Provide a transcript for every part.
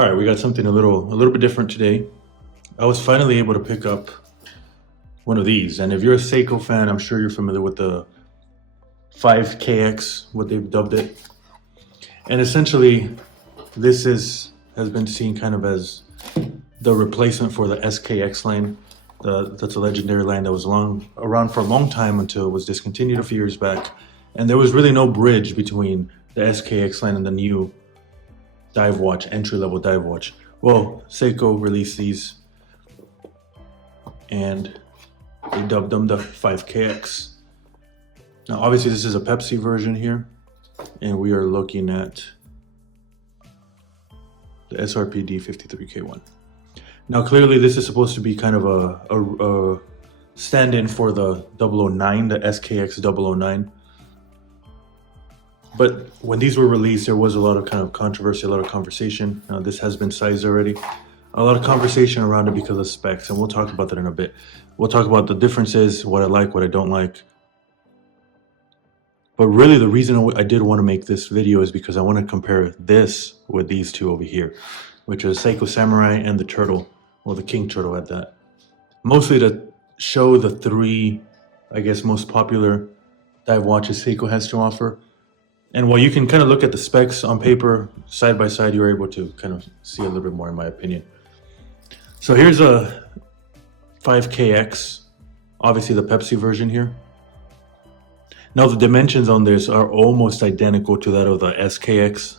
All right, we got something a little bit different today. I was finally able to pick up one of these, and if you're a Seiko fan, I'm sure you're familiar with the 5KX, what they've dubbed it. And essentially, this has been seen kind of as the replacement for the SKX line. That's a legendary line that was around for a long time until it was discontinued a few years back. And there was really no bridge between the SKX line and the new dive watch, entry-level dive watch. Well, Seiko released these and they dubbed them the 5KX. Now, obviously this is a Pepsi version here, and we are looking at the SRPD53K1. Now, clearly this is supposed to be kind of a stand-in for the 009, the SKX 009. But when these were released, there was a lot of kind of controversy, a lot of conversation. This has been sized already. A lot of conversation around it because of specs, and we'll talk about that in a bit. We'll talk about the differences, what I like, what I don't like. But really the reason I did want to make this video is because I want to compare this with these two over here, which is Seiko Samurai and the Turtle, or the King Turtle at that. Mostly to show the three, I guess, most popular dive watches Seiko has to offer. And while you can kind of look at the specs on paper, side by side, you're able to kind of see a little bit more, in my opinion. So here's a 5KX, obviously the Pepsi version here. Now the dimensions on this are almost identical to that of the SKX.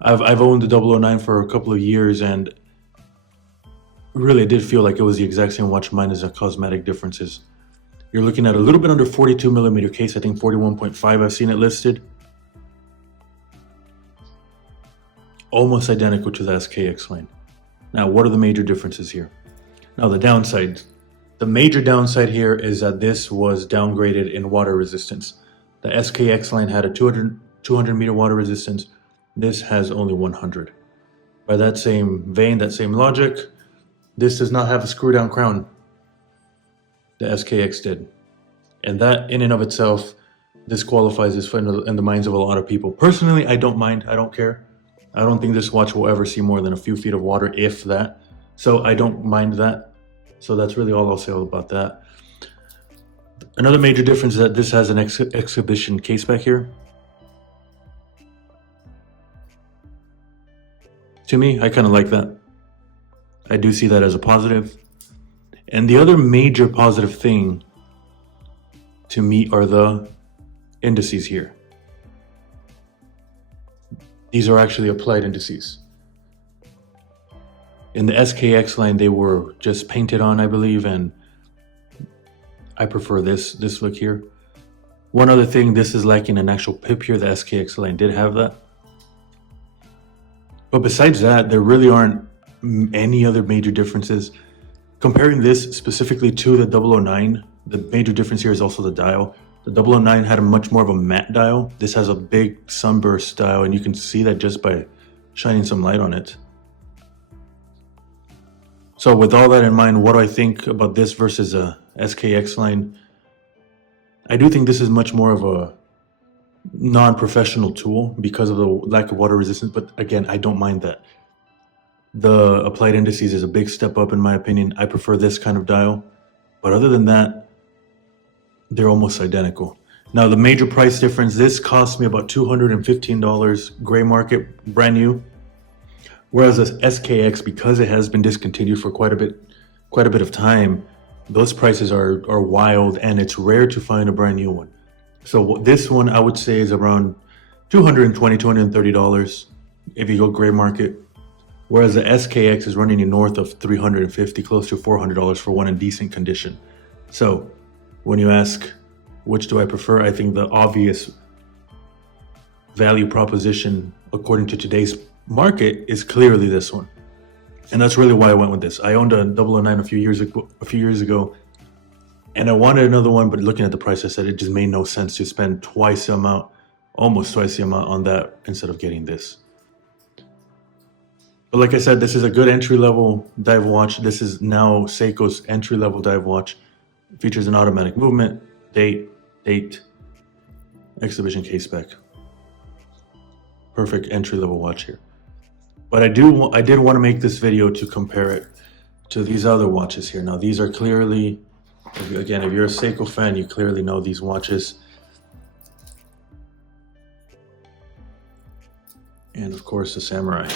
I've owned the 009 for a couple of years, and really it did feel like it was the exact same watch, minus the cosmetic differences. You're looking at a little bit under 42 millimeter case, I think 41.5, I've seen it listed. Almost identical to the SKX line. Now, what are the major differences here? Now, the downside. The major downside here is that this was downgraded in water resistance. The SKX line had a 200 meter water resistance. This has only 100. By that same vein, that same logic, this does not have a screw down crown. The SKX did. And that in and of itself disqualifies this in the minds of a lot of people. Personally, I don't mind, I don't care. I don't think this watch will ever see more than a few feet of water, if that. So I don't mind that. So that's really all I'll say about that. Another major difference is that this has an exhibition case back here. To me, I kind of like that. I do see that as a positive. And the other major positive thing to me are the indices here. These are actually applied indices. In the SKX line, they were just painted on, I believe, and I prefer this look here. One other thing, this is lacking an actual pip here. The SKX line did have that. But besides that, there really aren't any other major differences. Comparing this specifically to the 009, the major difference here is also the dial. The 009 had a much more of a matte dial. This has a big sunburst dial, and you can see that just by shining some light on it. So with all that in mind, what do I think about this versus a SKX line? I do think this is much more of a non-professional tool because of the lack of water resistance, but again, I don't mind that. The applied indices is a big step up in my opinion. I prefer this kind of dial, but other than that, they're almost identical. Now the major price difference, this cost me about $215 gray market, brand new. Whereas this SKX, because it has been discontinued for quite a bit of time, those prices are wild, and it's rare to find a brand new one. So this one I would say is around $220, $230 if you go gray market. Whereas the SKX is running in north of $350, close to $400 for one in decent condition. So when you ask, which do I prefer? I think the obvious value proposition according to today's market is clearly this one. And that's really why I went with this. I owned a 009 a few years ago, and I wanted another one, but looking at the price, I said it just made no sense to spend twice the amount, almost twice the amount on that instead of getting this. But like I said, this is a good entry-level dive watch. This is now Seiko's entry-level dive watch. It features an automatic movement, date, exhibition case spec. Perfect entry-level watch here. But I did want to make this video to compare it to these other watches here. Now these are clearly, again, if you're a Seiko fan, you clearly know these watches. And of course the Samurai.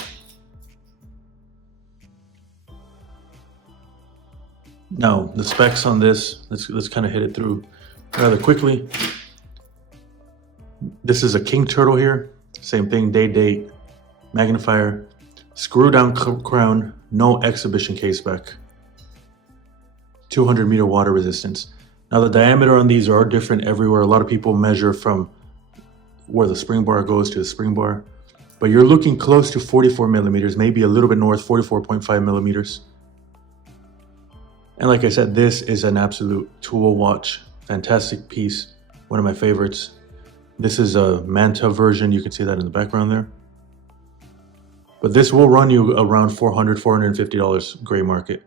Now the specs on this, let's kind of hit it through rather quickly. This is a king turtle here. Same thing, date, magnifier, screw down crown, no exhibition case back. 200-meter water resistance. Now the diameter on these are different everywhere. A lot of people measure from where the spring bar goes to the spring bar, but you're looking close to 44 millimeters, maybe a little bit north, 44.5 millimeters. And like I said, this is an absolute tool watch. Fantastic piece, one of my favorites. This is a Manta version. You can see that in the background there. But this will run you around $400, $450 gray market.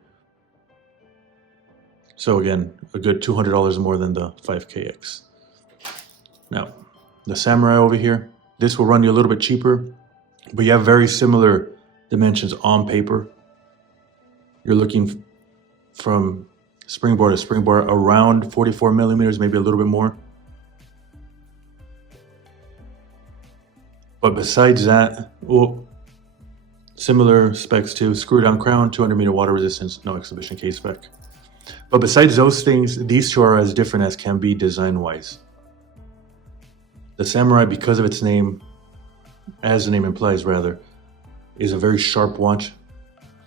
So again, a good $200 more than the 5KX. Now, the Samurai over here, this will run you a little bit cheaper, but you have very similar dimensions on paper. You're looking from spring bar to spring bar around 44 millimeters, maybe a little bit more. But besides that, well, similar specs too, screw down crown, 200-meter water resistance, no exhibition case back. But besides those things, these two are as different as can be design-wise. The Samurai, because of its name, as the name implies rather, is a very sharp watch.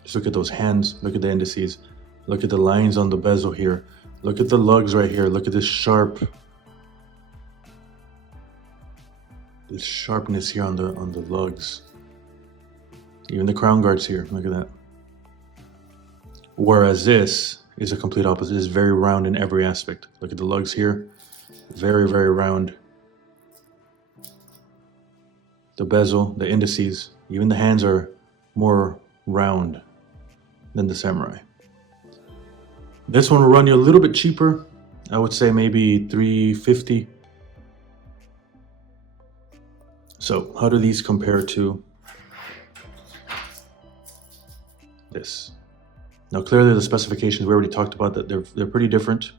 Just look at those hands, look at the indices, look at the lines on the bezel here, look at the lugs right here, look at this sharpness here on the lugs. Even the crown guards here, look at that. Whereas this is a complete opposite. It's very round in every aspect. Look at the lugs here, very, very round. The bezel, the indices, even the hands are more round than the Samurai. This one will run you a little bit cheaper. I would say maybe $350. So how do these compare to this? Now clearly the specifications, we already talked about that they're pretty different.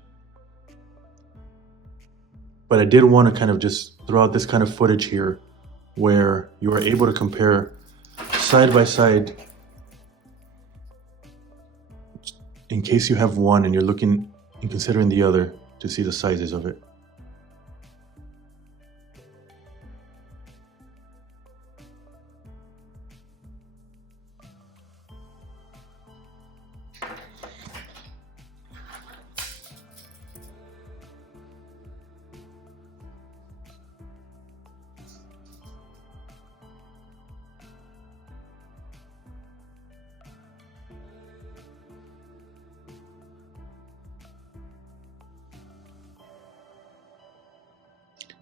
But I did want to kind of just throw out this kind of footage here where you are able to compare side by side in case you have one and you're looking and considering the other to see the sizes of it.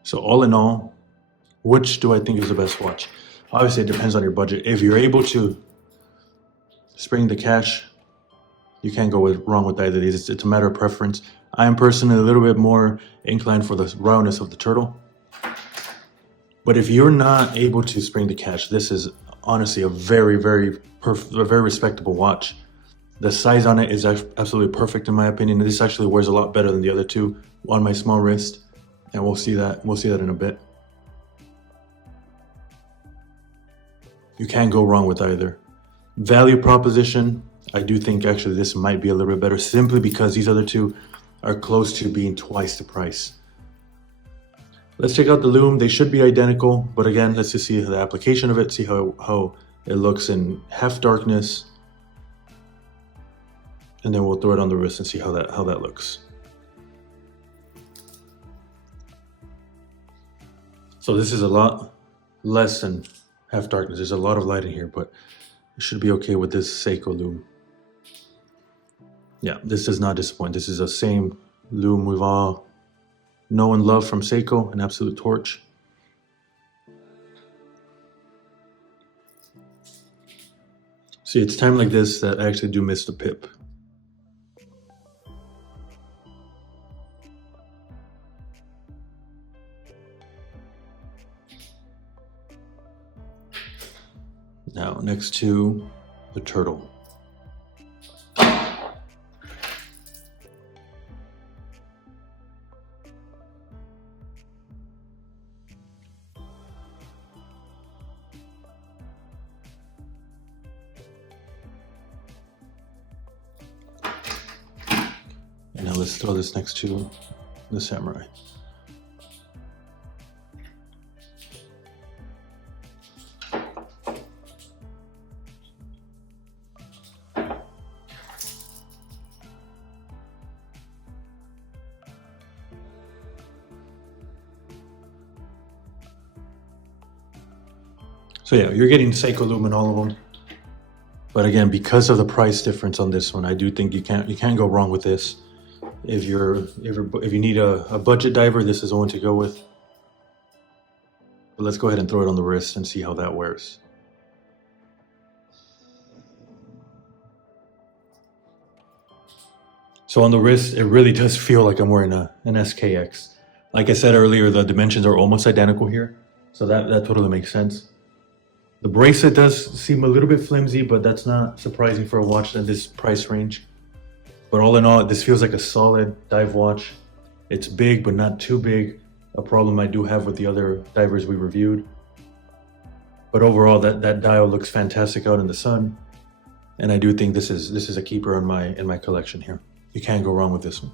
So all in all, which do I think is the best watch? Obviously, it depends on your budget. If you're able to spring the cash, you can't go wrong with either of these. It's a matter of preference. I am personally a little bit more inclined for the roundness of the turtle. But if you're not able to spring the cash, this is honestly a very, very respectable watch. The size on it is absolutely perfect in my opinion. This actually wears a lot better than the other two on my small wrist. And we'll see that in a bit. You can't go wrong with either. Value proposition, I do think actually this might be a little bit better simply because these other two are close to being twice the price. Let's check out the Lume. They should be identical, but again, let's just see the application of it, see how it looks in half darkness. And then we'll throw it on the wrist and see how that looks. So this is a lot less than half darkness. There's a lot of light in here, but it should be okay with this Seiko Lume. Yeah, this does not disappoint. This is the same Lume we've all known and loved from Seiko, an absolute torch. See, it's time like this that I actually do miss the pip. Now, next next to the turtle. And now let's throw this next to the samurai. So yeah, you're getting Seiko Lume in all of them. But again, because of the price difference on this one, I do think you can't go wrong with this. If you need a budget diver, this is the one to go with. But let's go ahead and throw it on the wrist and see how that wears. So on the wrist, it really does feel like I'm wearing an SKX. Like I said earlier, the dimensions are almost identical here. So that totally makes sense. The bracelet does seem a little bit flimsy, but that's not surprising for a watch in this price range. But all in all, this feels like a solid dive watch. It's big, but not too big. A problem I do have with the other divers we reviewed. But overall, that dial looks fantastic out in the sun. And I do think this is a keeper in my collection here. You can't go wrong with this one.